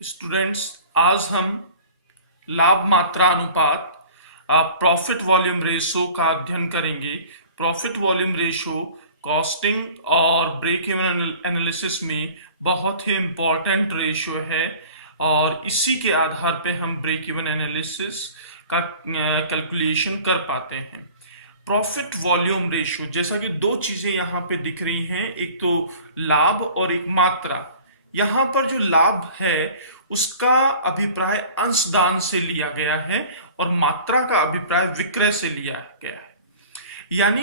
Students, आज हम लाभ मात्रा अनुपात प्रॉफिट वॉल्यूम रेशो का अध्ययन करेंगे। प्रॉफिट वॉल्यूम रेशो कॉस्टिंग और ब्रेक इवन एनालिसिस में बहुत ही इंपॉर्टेंट रेशो है और इसी के आधार पे हम ब्रेक इवन एनालिसिस का कैलकुलेशन कर पाते हैं। प्रॉफिट वॉल्यूम रेशो, जैसा कि दो चीजें यहाँ पे दिख रही हैं, एक तो लाभ और एक मात्रा। यहाँ पर जो लाभ है उसका अभिप्राय अंशदान से लिया गया है और मात्रा का अभिप्राय विक्रय से लिया गया है। यानी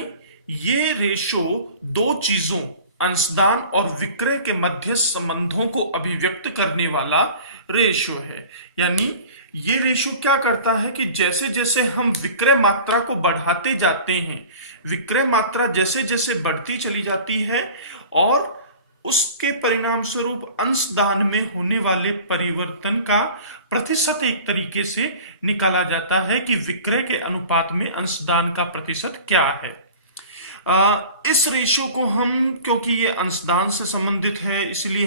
ये रेशो दो चीजों अंशदान और विक्रय के मध्य संबंधों को अभिव्यक्त करने वाला रेशो है। यानी ये रेशो क्या करता है कि जैसे जैसे हम विक्रय मात्रा को बढ़ाते जाते हैं, विक्रय मात्रा जैसे जैसे बढ़ती चली जाती है और उसके परिणाम स्वरूप अंशदान में होने वाले परिवर्तन का प्रतिशत एक तरीके से निकाला जाता है कि विक्रय के अनुपात में अंशदान का प्रतिशत क्या है। इस रेशो को हम, क्योंकि ये अंशदान से संबंधित है, इसलिए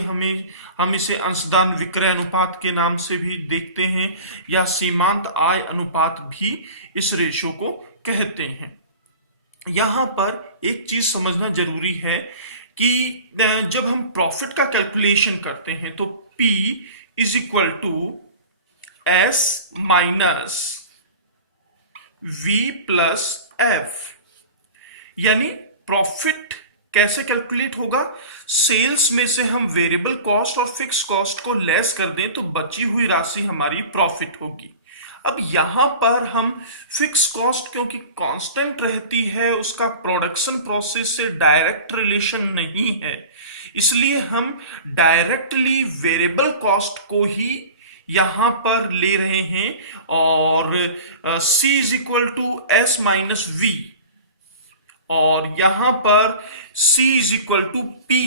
हम इसे अंशदान विक्रय अनुपात के नाम से भी देखते हैं या सीमांत आय अनुपात भी इस रेशो को कहते हैं। यहां पर एक चीज समझना जरूरी है कि जब हम प्रॉफिट का कैलकुलेशन करते हैं तो P is equal to S minus V plus F। यानी प्रॉफिट कैसे कैलकुलेट होगा? सेल्स में से हम वेरिएबल कॉस्ट और फिक्स कॉस्ट को लेस कर दें तो बची हुई राशि हमारी प्रॉफिट होगी। अब यहां पर हम फिक्स कॉस्ट क्योंकि कांस्टेंट रहती है, उसका प्रोडक्शन प्रोसेस से डायरेक्ट रिलेशन नहीं है, इसलिए हम डायरेक्टली वेरिएबल कॉस्ट को ही यहां पर ले रहे हैं और C is equal to S minus V और यहां पर C is equal to P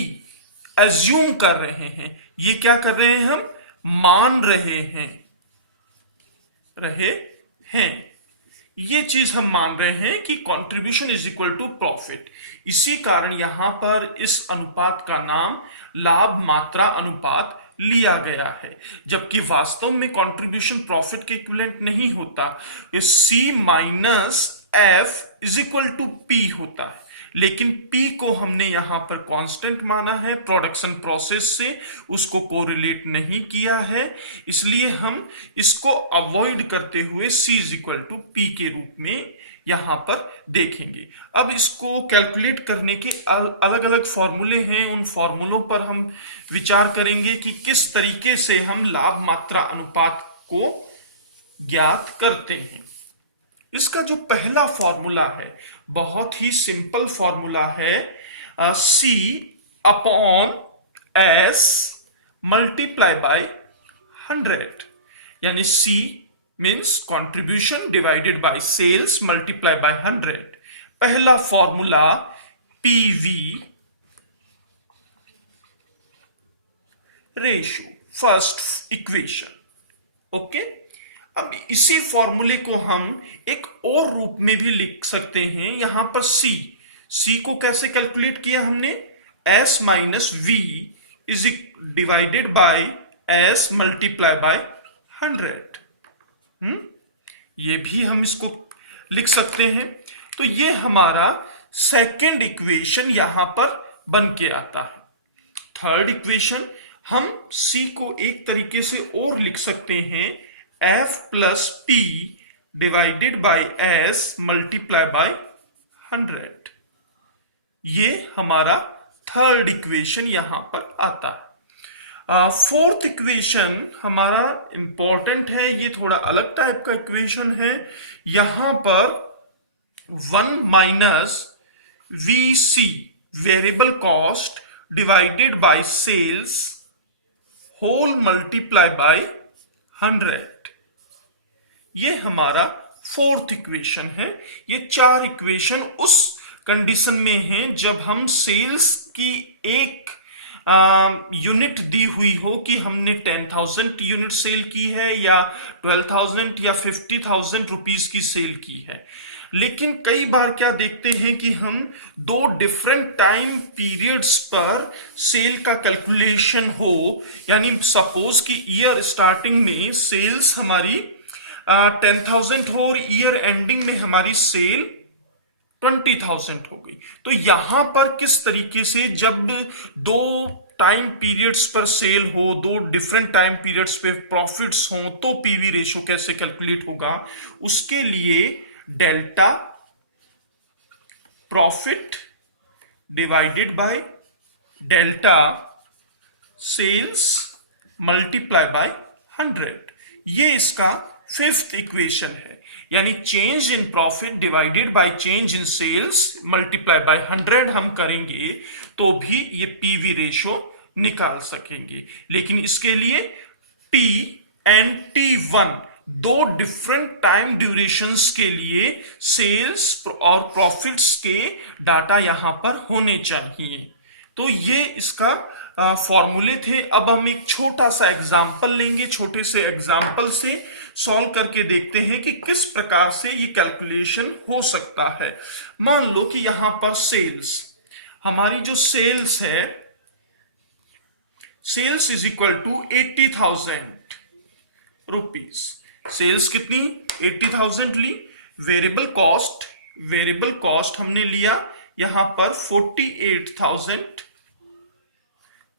assume कर रहे हैं। ये क्या कर रहे हैं? हम मान रहे हैं ये चीज हम मान रहे हैं कि contribution is equal to profit. इसी कारण यहां पर इस अनुपात का नाम लाभ मात्रा अनुपात लिया गया है, जबकि वास्तव में कंट्रीब्यूशन प्रॉफिट के इक्विवेलेंट नहीं होता। ये C minus F is equal to P होता है, लेकिन P को हमने यहां पर कांस्टेंट माना है, प्रोडक्शन प्रोसेस से उसको कोरिलेट नहीं किया है, इसलिए हम इसको अवॉइड करते हुए C is equal to P के रूप में यहां पर देखेंगे। अब इसको कैलकुलेट करने के अलग अलग फॉर्मूले हैं, उन फॉर्मूलों पर हम विचार करेंगे कि किस तरीके से हम लाभ मात्रा अनुपात को ज्ञात करते हैं। इसका जो पहला फॉर्मूला है बहुत ही सिंपल फॉर्मूला है, C upon S multiply by 100। यानी C means contribution divided by sales multiply by 100। पहला formula PV ratio, first equation. Okay, अब इसी फॉर्मूले को हम एक और रूप में भी लिख सकते हैं। यहां पर C को कैसे कैलकुलेट किया हमने? S minus V is divided by S multiply by 100। ये भी हम इसको लिख सकते हैं। तो ये हमारा सेकेंड इक्वेशन यहां पर बन के आता है। थर्ड इक्वेशन हम C को एक तरीके से और लिख सकते हैं, F plus P divided by S multiply by 100। ये हमारा थर्ड इक्वेशन यहां पर आता है। फोर्थ इक्वेशन हमारा इंपॉर्टेंट है, ये थोड़ा अलग टाइप का इक्वेशन है। यहां पर 1 minus VC variable cost divided by sales whole multiply by 100। ये हमारा फोर्थ इक्वेशन है। ये चार इक्वेशन उस कंडीशन में हैं जब हम सेल्स की एक यूनिट दी हुई हो कि हमने 10,000 यूनिट सेल की है या 12,000 या 50,000 रुपीस की सेल की है। लेकिन कई बार क्या देखते हैं कि हम दो डिफरेंट टाइम पीरियड्स पर सेल का कैलकुलेशन हो, यानी सपोज कि ईयर स्टार्टिंग में सेल्स हमारी 10,000 हो और ईयर एंडिंग में हमारी सेल 20,000 हो गई। तो यहां पर किस तरीके से जब दो टाइम पीरियड्स पर सेल हो, दो डिफरेंट टाइम पीरियड्स पे प्रॉफिट्स हो, तो पीवी रेशियो कैसे कैलकुलेट होगा, उसके लिए delta profit divided by delta sales multiply by 100, ये इसका फिफ्थ इक्वेशन है। यानी change in profit divided by change in sales multiply by 100 हम करेंगे तो भी ये पीवी रेशो निकाल सकेंगे। लेकिन इसके लिए टी एंड T1 दो डिफरेंट टाइम ड्यूरेशंस के लिए सेल्स और प्रॉफिट्स के डाटा यहां पर होने चाहिए। तो ये इसका फॉर्मूले थे। अब हम एक छोटा सा एग्जाम्पल लेंगे, छोटे से एग्जाम्पल से सॉल्व करके देखते हैं कि किस प्रकार से ये कैलकुलेशन हो सकता है। मान लो कि यहां पर सेल्स, हमारी जो सेल्स है, sales is equal to 80,000 rupees. Sales कितनी? 80,000 ली। वेरिएबल कॉस्ट हमने लिया यहां पर 48,000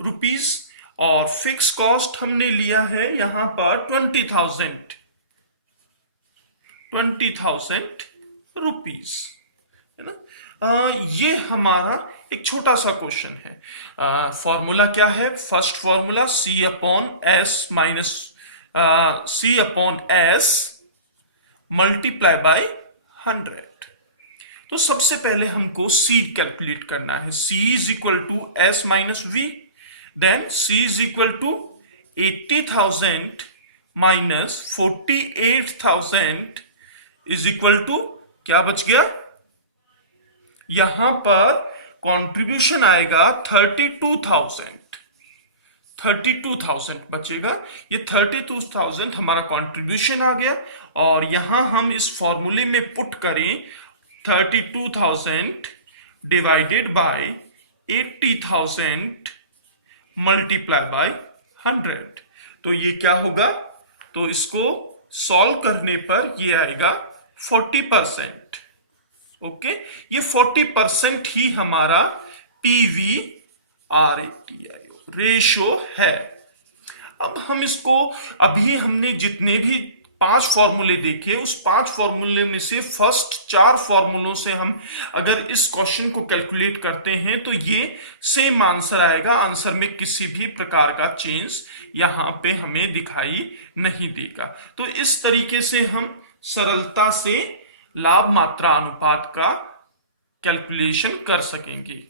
रुपीज और फिक्स कॉस्ट हमने लिया है यहां पर 20,000 रुपीज, है ना। ये हमारा एक छोटा सा क्वेश्चन है। फॉर्मूला क्या है? First formula C upon S multiply by 100। तो सबसे पहले हमको C कैलकुलेट करना है। C is equal to S minus V, then C is equal to 80,000 minus 48,000 is equal to क्या बच गया? यहां पर कंट्रीब्यूशन आएगा 32,000 बचेगा। ये 32,000 हमारा कंट्रीब्यूशन आ गया और यहां हम इस फॉर्मूले में पुट करें 32,000 डिवाइडेड बाय 80,000 मल्टीप्लाई बाय 100। तो ये क्या होगा? तो इसको सॉल्व करने पर ये आएगा 40%। ओके, ये 40% ही हमारा PVRATIO रेशो है। अब हम इसको, अभी हमने जितने भी 5 फॉर्मूले देखे, उस 5 फॉर्मूले में से फर्स्ट 4 फॉर्मूलों से हम अगर इस क्वेश्चन को कैलकुलेट करते हैं तो ये सेम आंसर आएगा। आंसर में किसी भी प्रकार का चेंज यहां पे हमें दिखाई नहीं देगा। तो इस तरीके से हम सरलता से लाभ मात्रा अनुपात का कैलकुलेशन कर सकेंगे।